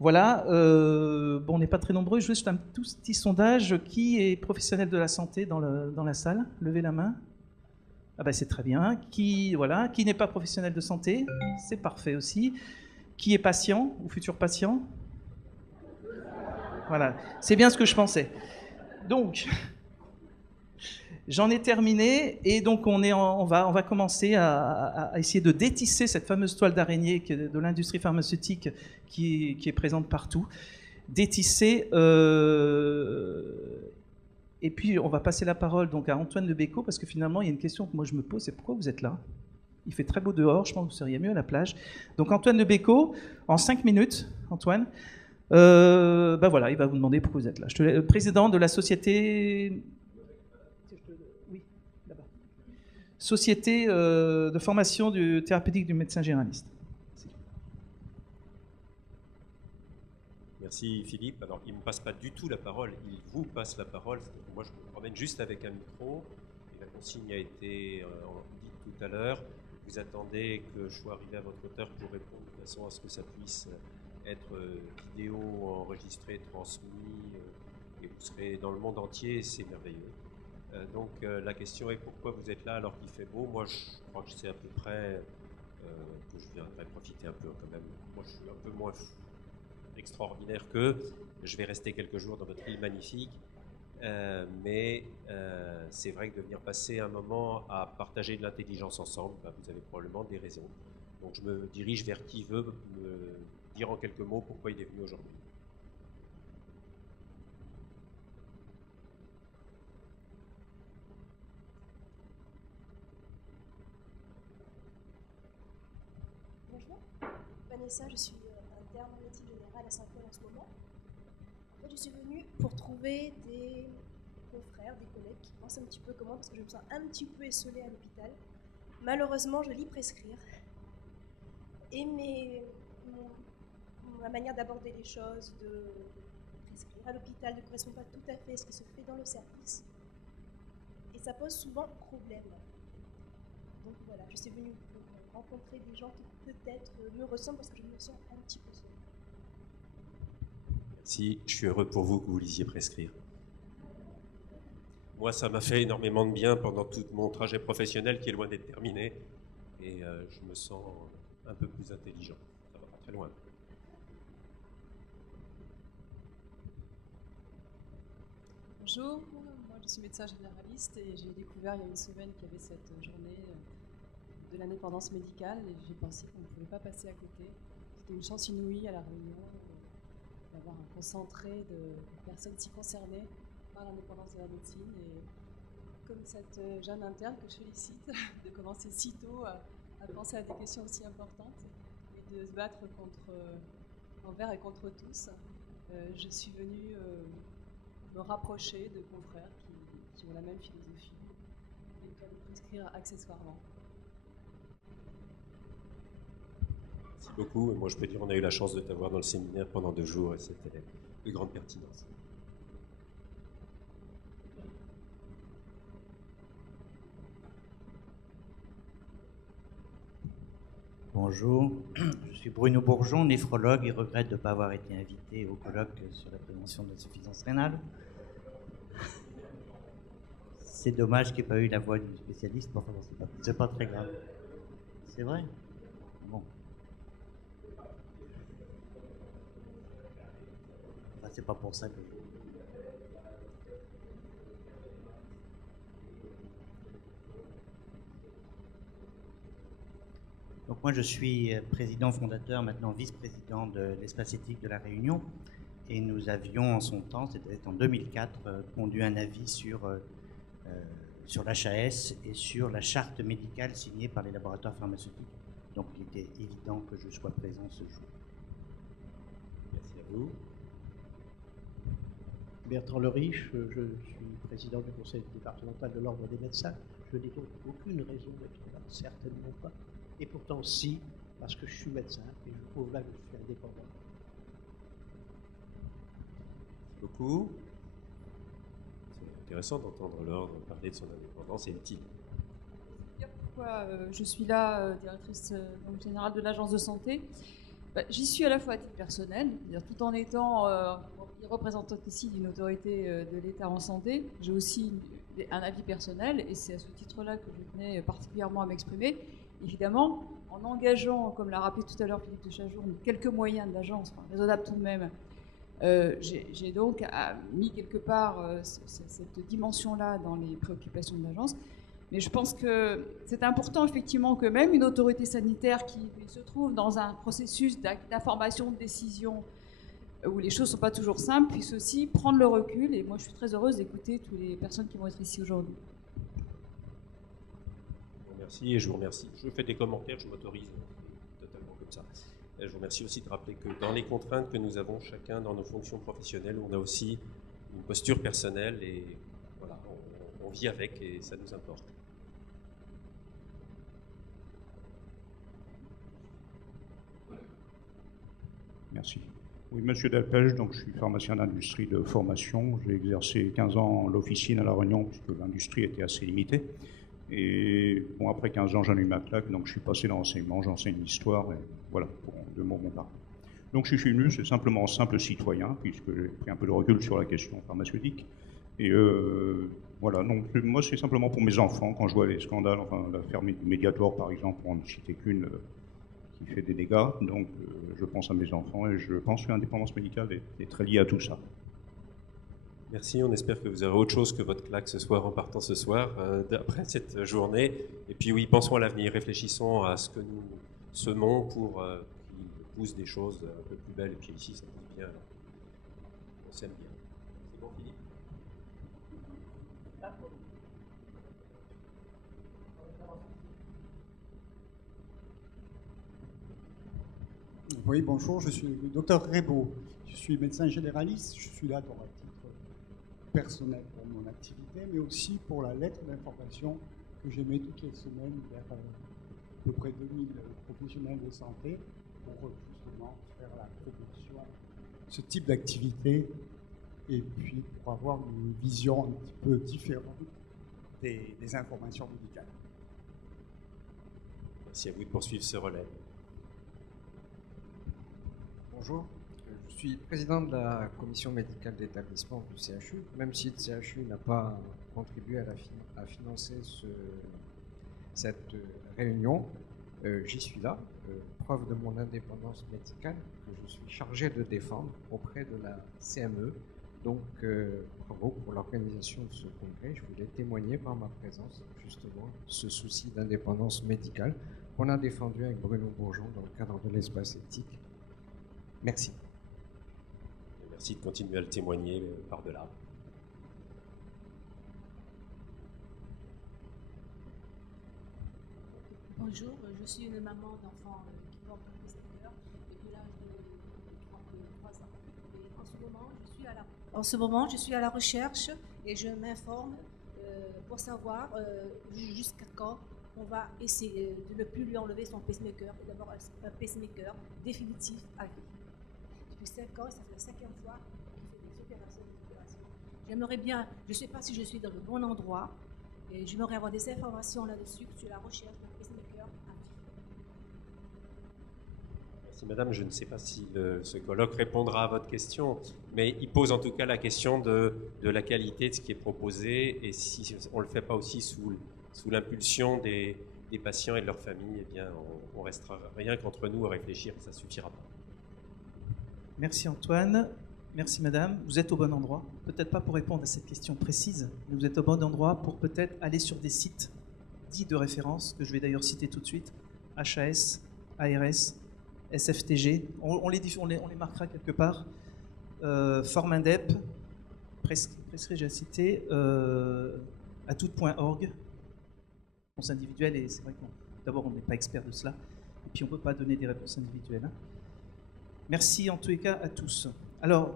Voilà, bon, on n'est pas très nombreux, juste un tout petit sondage. Qui est professionnel de la santé dans la salle? Levez la main. Ah ben c'est très bien. Voilà, qui n'est pas professionnel de santé? C'est parfait aussi. Qui est patient ou futur patient? Voilà, c'est bien ce que je pensais. Donc, j'en ai terminé et donc on va commencer à essayer de détisser cette fameuse toile d'araignée de l'industrie pharmaceutique qui est présente partout. Détisser. Et puis on va passer la parole donc à Antoine de Bécaud parce que finalement il y a une question que moi je me pose, c'est pourquoi vous êtes là? Il fait très beau dehors, je pense que vous seriez mieux à la plage. Donc Antoine de Bécaud, en 5 minutes, Antoine, ben voilà, il va vous demander pourquoi vous êtes là. Président de la société... Oui, là-bas. Société de formation thérapeutique du médecin généraliste. Merci Philippe. Alors il ne me passe pas du tout la parole, il vous passe la parole. Moi je me promène juste avec un micro. Et la consigne a été dite tout à l'heure. Vous attendez que je sois arrivé à votre hauteur pour répondre de façon à ce que ça puisse être vidéo enregistré, transmis, et vous serez dans le monde entier et c'est merveilleux. Donc la question est pourquoi vous êtes là alors qu'il fait beau? Moi je crois que c'est à peu près que je viendrai profiter un peu quand même. Moi je suis un peu moins extraordinaire qu'eux. Je vais rester quelques jours dans votre île magnifique. Mais c'est vrai que de venir passer un moment à partager de l'intelligence ensemble, bah, vous avez probablement des raisons. Donc je me dirige vers qui veut me dire en quelques mots pourquoi il est venu aujourd'hui. Bonjour, Vanessa, je suis interne en médecine générale à Saint-Paul en ce moment. En fait, je suis venue pour trouver des confrères, des collègues qui pensent un petit peu comme moi parce que je me sens un petit peu esseulée à l'hôpital. Malheureusement, je lis prescrire. Et ma manière d'aborder les choses, de prescrire à l'hôpital ne correspond pas tout à fait à ce qui se fait dans le service. Et ça pose souvent problème. Donc voilà, je suis venue pour rencontrer des gens qui peut-être me ressemblent parce que je me sens un petit peu seule. Merci, je suis heureux pour vous que vous lisiez prescrire. Moi, ça m'a fait énormément de bien pendant tout mon trajet professionnel qui est loin d'être terminé. Et je me sens un peu plus intelligent. Ça va pas très loin. Bonjour, moi je suis médecin généraliste et j'ai découvert il y a une semaine qu'il y avait cette journée de l'indépendance médicale et j'ai pensé qu'on ne pouvait pas passer à côté. C'était une chance inouïe à La Réunion d'avoir un concentré de personnes si concernées par l'indépendance de la médecine et comme cette jeune interne que je félicite de commencer si tôt à penser à des questions aussi importantes et de se battre envers et contre tous. Je suis venue me rapprocher de confrères qui ont la même philosophie et qui peuvent prescrire accessoirement. Merci beaucoup. Et moi, je peux dire qu'on a eu la chance de t'avoir dans le séminaire pendant 2 jours et c'était de grande pertinence. Bonjour, je suis Bruno Bourgeon, néphrologue et regrette de ne pas avoir été invité au colloque sur la prévention de l'insuffisance rénale. C'est dommage qu'il n'y ait pas eu la voix du spécialiste, mais enfin, c'est pas très grave. C'est vrai? Bon. Enfin, c'est pas pour ça que je... Donc moi je suis président fondateur, maintenant vice-président de l'espace éthique de La Réunion et nous avions en son temps, c'était en 2004, pondu un avis sur l'HAS et sur la charte médicale signée par les laboratoires pharmaceutiques. Donc il était évident que je sois présent ce jour. Merci à vous. Bertrand Leriche, je suis président du conseil départemental de l'ordre des médecins. Je n'ai donc aucune raison d'être là, certainement pas. Et pourtant, si, parce que je suis médecin et je prouve là que je suis indépendant. Merci beaucoup. C'est intéressant d'entendre l'ordre parler de son indépendance, c'est utile. Pourquoi je suis là, directrice générale de l'agence de santé. J'y suis à la fois à titre personnel, c'est-à-dire tout en étant représentante ici d'une autorité de l'État en santé. J'ai aussi un avis personnel et c'est à ce titre-là que je tenais particulièrement à m'exprimer. Évidemment, en engageant, comme l'a rappelé tout à l'heure Philippe de Chajour, quelques moyens d'agence, enfin, raisonnables tout de même, j'ai donc mis quelque part cette dimension-là dans les préoccupations de l'agence. Mais je pense que c'est important effectivement que même une autorité sanitaire qui se trouve dans un processus d'information, de décision, où les choses ne sont pas toujours simples, puisse aussi prendre le recul. Et moi, je suis très heureuse d'écouter toutes les personnes qui vont être ici aujourd'hui. Merci et je vous remercie. Je fais des commentaires, je m'autorise totalement comme ça. Et je vous remercie aussi de rappeler que dans les contraintes que nous avons chacun dans nos fonctions professionnelles, on a aussi une posture personnelle et voilà, on vit avec et ça nous importe. Merci. Oui, Monsieur Delpech, donc je suis pharmacien d'industrie de formation. J'ai exercé 15 ans l'officine à La Réunion, puisque l'industrie était assez limitée. Et bon, après 15 ans, j'en ai eu ma claque, donc je suis passé dans l'enseignement, j'enseigne l'histoire, et voilà, pour deux mots mon parcours. Donc je suis venu, c'est simplement simple citoyen, puisque j'ai pris un peu de recul sur la question pharmaceutique. Et voilà, donc moi c'est simplement pour mes enfants, quand je vois les scandales, enfin l'affaire Mediator par exemple, pour en citer qu'une, qui fait des dégâts, donc je pense à mes enfants et je pense que l'indépendance médicale est très liée à tout ça. Merci, on espère que vous avez autre chose que votre claque ce soir en partant ce soir, après cette journée. Et puis oui, pensons à l'avenir, réfléchissons à ce que nous semons pour qu'il pousse des choses un peu plus belles. Et puis ici, ça pousse bien, on s'aime bien. C'est bon, Philippe? Oui, bonjour, je suis le docteur Rebaud. Je suis médecin généraliste, je suis là pour un titre personnel pour mon activité, mais aussi pour la lettre d'information que j'émets toutes les semaines vers à peu près 2000 professionnels de santé pour justement faire la promotion de ce type d'activité et puis pour avoir une vision un petit peu différente des informations médicales. Merci à vous de poursuivre ce relais. Bonjour, je suis président de la commission médicale d'établissement du CHU. Même si le CHU n'a pas contribué à financer cette réunion, j'y suis là, preuve de mon indépendance médicale que je suis chargé de défendre auprès de la CME. Donc bravo pour l'organisation de ce congrès. Je voulais témoigner par ma présence justement ce souci d'indépendance médicale qu'on a défendu avec Bruno Bourgeon dans le cadre de l'espace éthique. Merci. Merci de continuer à le témoigner par-delà. Bonjour, je suis une maman d'enfants qui portent un pacemaker depuis l'âge de 3 ans. Et en ce moment, je suis à la recherche et je m'informe pour savoir jusqu'à quand on va essayer de ne plus lui enlever son pacemaker et d'avoir un pacemaker définitif à vie. Depuis 5 ans, ça fait la 5e fois qu'il fait des opérations. J'aimerais bien, je ne sais pas si je suis dans le bon endroit, et j'aimerais avoir des informations là-dessus sur la recherche d'un pacemaker à vie. Merci madame, je ne sais pas si ce colloque répondra à votre question, mais il pose en tout cas la question de la qualité de ce qui est proposé et si on ne le fait pas aussi sous l'impulsion des patients et de leurs familles, eh bien on restera rien qu'entre nous à réfléchir, ça ne suffira pas. Merci Antoine, merci madame. Vous êtes au bon endroit, peut-être pas pour répondre à cette question précise, mais vous êtes au bon endroit pour peut-être aller sur des sites dits de référence, que je vais d'ailleurs citer tout de suite, HAS, ARS, SFTG, on les marquera quelque part, Formindep, presque j'ai cité, atoute.org, réponse individuelle, et c'est vrai que d'abord on n'est pas expert de cela, et puis on ne peut pas donner des réponses individuelles. Merci en tous les cas à tous. Alors,